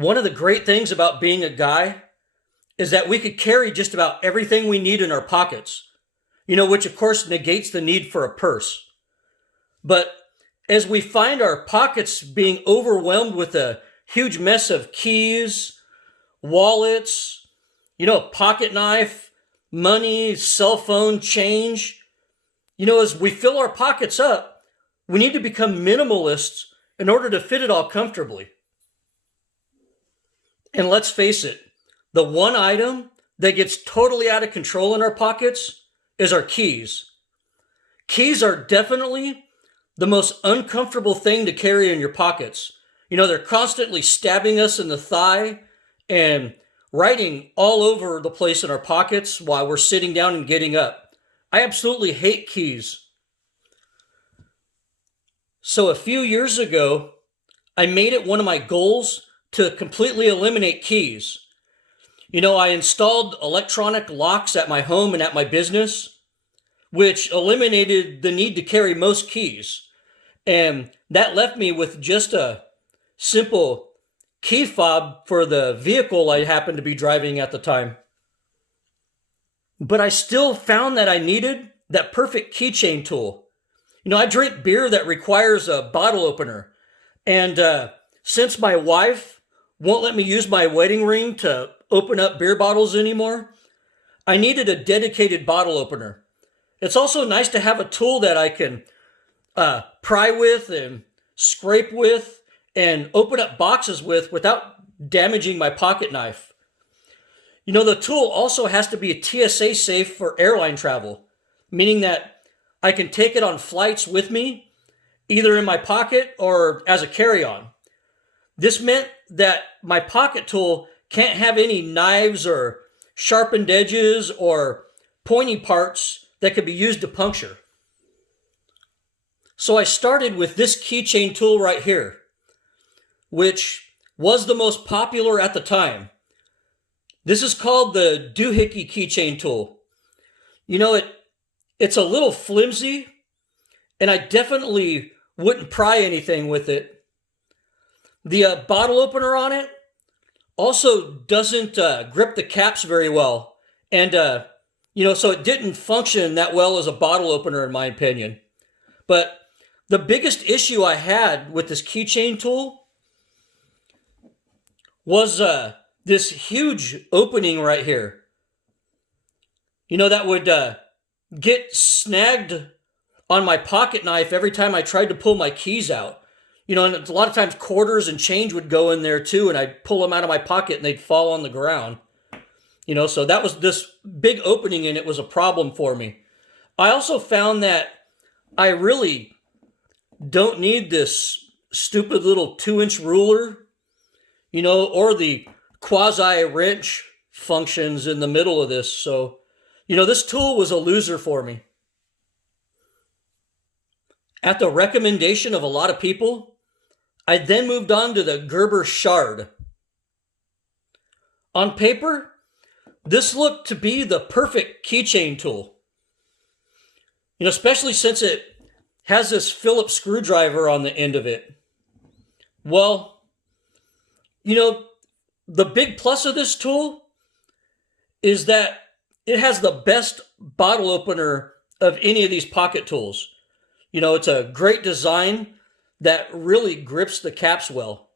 One of the great things about being a guy is that we could carry just about everything we need in our pockets, which of course negates the need for a purse. But as we find our pockets being overwhelmed with a huge mess of keys, wallets, a pocket knife, money, cell phone, change, as we fill our pockets up, we need to become minimalists in order to fit it all comfortably. And let's face it, the one item that gets totally out of control in our pockets is our keys. Keys are definitely the most uncomfortable thing to carry in your pockets. They're constantly stabbing us in the thigh and writing all over the place in our pockets while we're sitting down and getting up. I absolutely hate keys. So a few years ago, I made it one of my goals to completely eliminate keys. I installed electronic locks at my home and at my business, which eliminated the need to carry most keys. And that left me with just a simple key fob for the vehicle I happened to be driving at the time. But I still found that I needed that perfect keychain tool. I drink beer that requires a bottle opener. And since my wife won't let me use my wedding ring to open up beer bottles anymore, I needed a dedicated bottle opener. It's also nice to have a tool that I can pry with and scrape with and open up boxes with without damaging my pocket knife. The tool also has to be a TSA safe for airline travel, meaning that I can take it on flights with me, either in my pocket or as a carry-on. This meant that my pocket tool can't have any knives or sharpened edges or pointy parts that could be used to puncture. So I started with this keychain tool right here, which was the most popular at the time. This is called the Doohickey keychain tool. It's a little flimsy, and I definitely wouldn't pry anything with it. The bottle opener on it also doesn't grip the caps very well. And, so it didn't function that well as a bottle opener, in my opinion. But the biggest issue I had with this keychain tool was this huge opening right here. That would get snagged on my pocket knife every time I tried to pull my keys out. And a lot of times quarters and change would go in there too, and I'd pull them out of my pocket and they'd fall on the ground. So that was this big opening, and it was a problem for me. I also found that I really don't need this stupid little 2-inch ruler, or the quasi wrench functions in the middle of this. So, this tool was a loser for me. At the recommendation of a lot of people, I then moved on to the Gerber Shard. On paper, this looked to be the perfect keychain tool. Especially since it has this Phillips screwdriver on the end of it. Well, the big plus of this tool is that it has the best bottle opener of any of these pocket tools. It's a great design that really grips the caps well.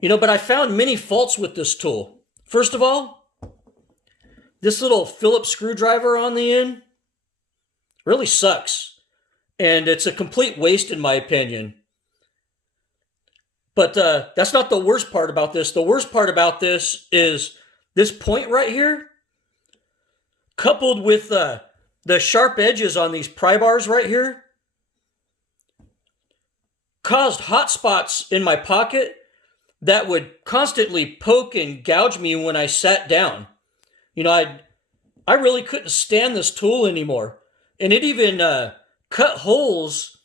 But I found many faults with this tool. First of all, this little Phillips screwdriver on the end really sucks. And it's a complete waste in my opinion. But that's not the worst part about this. The worst part about this is this point right here, coupled with the sharp edges on these pry bars right here, caused hot spots in my pocket that would constantly poke and gouge me when I sat down. I really couldn't stand this tool anymore. And it even cut holes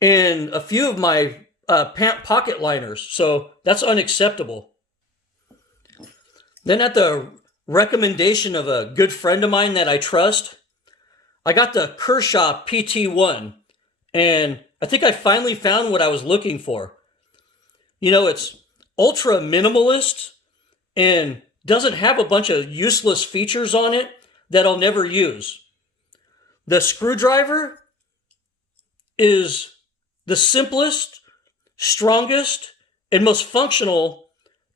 in a few of my pant pocket liners. So that's unacceptable. Then at the recommendation of a good friend of mine that I trust, I got the Kershaw PT1, and I think I finally found what I was looking for. You know, it's ultra minimalist and doesn't have a bunch of useless features on it that I'll never use. The screwdriver is the simplest, strongest, and most functional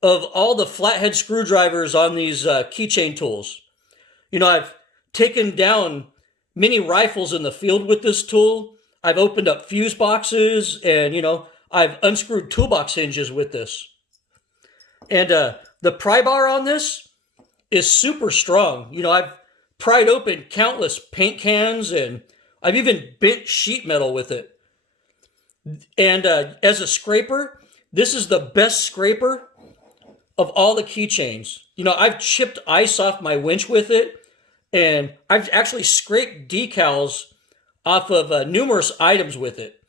of all the flathead screwdrivers on these keychain tools. You know, I've taken down many rifles in the field with this tool. I've opened up fuse boxes, and, you know, I've unscrewed toolbox hinges with this. And the pry bar on this is super strong. You know, I've pried open countless paint cans, and I've even bent sheet metal with it. And as a scraper, this is the best scraper of all the keychains. You know, I've chipped ice off my winch with it, and I've actually scraped decals off of numerous items with it.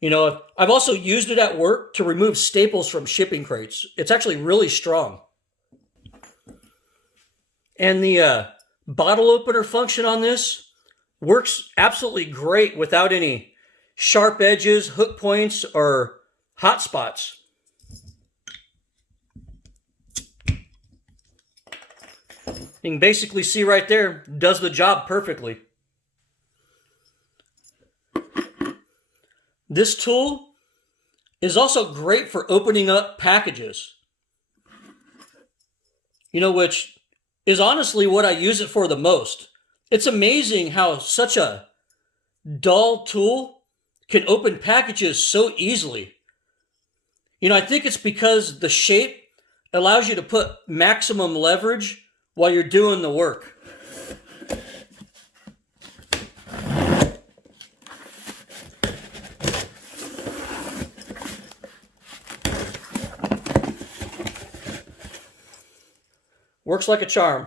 You know, I've also used it at work to remove staples from shipping crates. It's actually really strong. And the bottle opener function on this works absolutely great without any sharp edges, hook points, or hot spots. You can basically see right there, does the job perfectly. This tool is also great for opening up packages. You know, which is honestly what I use it for the most. It's amazing how such a dull tool can open packages so easily. You know, I think it's because the shape allows you to put maximum leverage while you're doing the work. Works like a charm.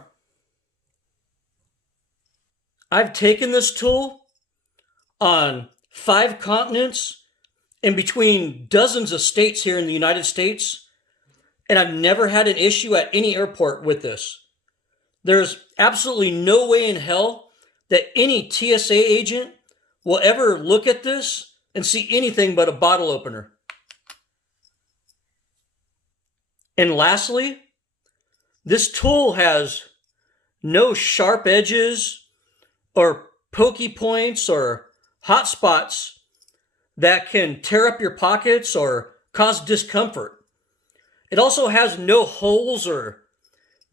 I've taken this tool on 5 continents and between dozens of states here in the United States, and I've never had an issue at any airport with this. There's absolutely no way in hell that any TSA agent will ever look at this and see anything but a bottle opener. And lastly, this tool has no sharp edges or pokey points or hot spots that can tear up your pockets or cause discomfort. It also has no holes or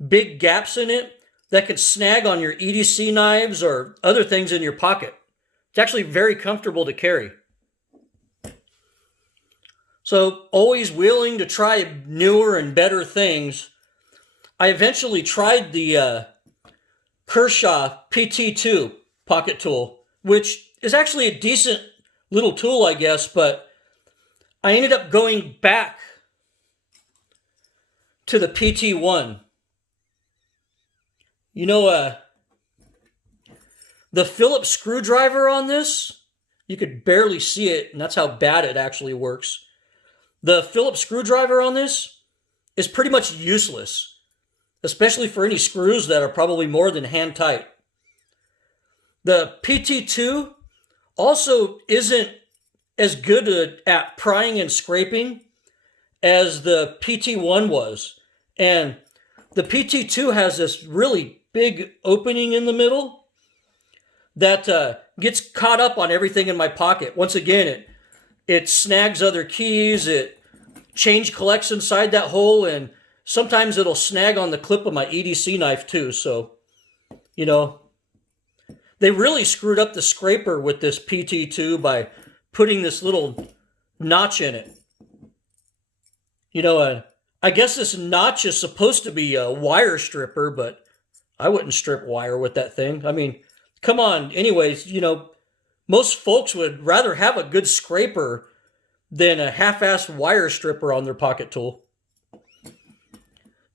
big gaps in it that could snag on your EDC knives or other things in your pocket. It's actually very comfortable to carry. So, always willing to try newer and better things, I eventually tried the Kershaw PT2 pocket tool, which is actually a decent little tool, I guess, but I ended up going back to the PT1. You know, the Phillips screwdriver on this, you could barely see it, and that's how bad it actually works. The Phillips screwdriver on this is pretty much useless, especially for any screws that are probably more than hand tight. The PT2 also isn't as good at prying and scraping as the PT1 was. And the PT2 has this really big opening in the middle that gets caught up on everything in my pocket. Once again, it snags other keys, it change collects inside that hole, and sometimes it'll snag on the clip of my EDC knife too. So, you know, they really screwed up the scraper with this PT2 by putting this little notch in it. You know, I guess this notch is supposed to be a wire stripper, but I wouldn't strip wire with that thing. I mean, come on. Anyways, you know, most folks would rather have a good scraper than a half-assed wire stripper on their pocket tool.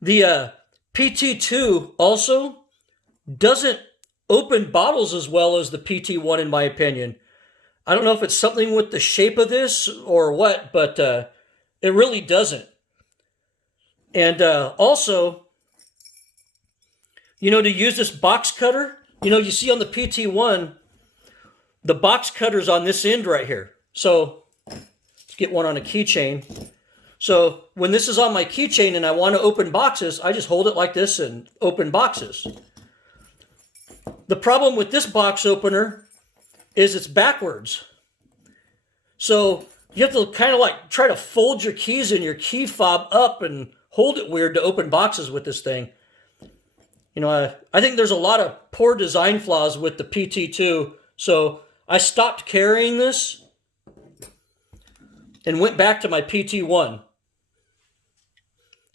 The PT2 also doesn't open bottles as well as the PT1, in my opinion. I don't know if it's something with the shape of this or what, but it really doesn't. And also, you know, to use this box cutter, you know, you see on the PT1, the box cutter's on this end right here. So let's get one on a keychain. So when this is on my keychain and I want to open boxes, I just hold it like this and open boxes. The problem with this box opener is it's backwards. So you have to kind of like try to fold your keys in your key fob up and hold it weird to open boxes with this thing. You know, I think there's a lot of poor design flaws with the PT2. So I stopped carrying this and went back to my PT1.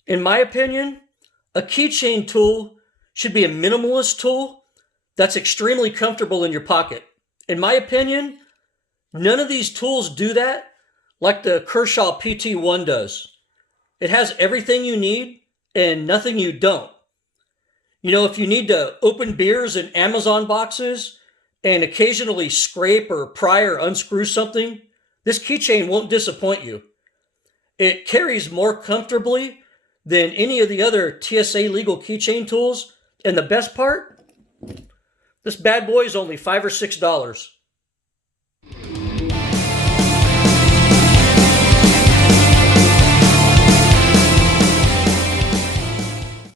In my opinion, a keychain tool should be a minimalist tool that's extremely comfortable in your pocket. In my opinion, none of these tools do that like the Kershaw PT1 does. It has everything you need and nothing you don't. You know, if you need to open beers in Amazon boxes and occasionally scrape or pry or unscrew something, this keychain won't disappoint you. It carries more comfortably than any of the other TSA legal keychain tools. And the best part, this bad boy is only $5 or $6.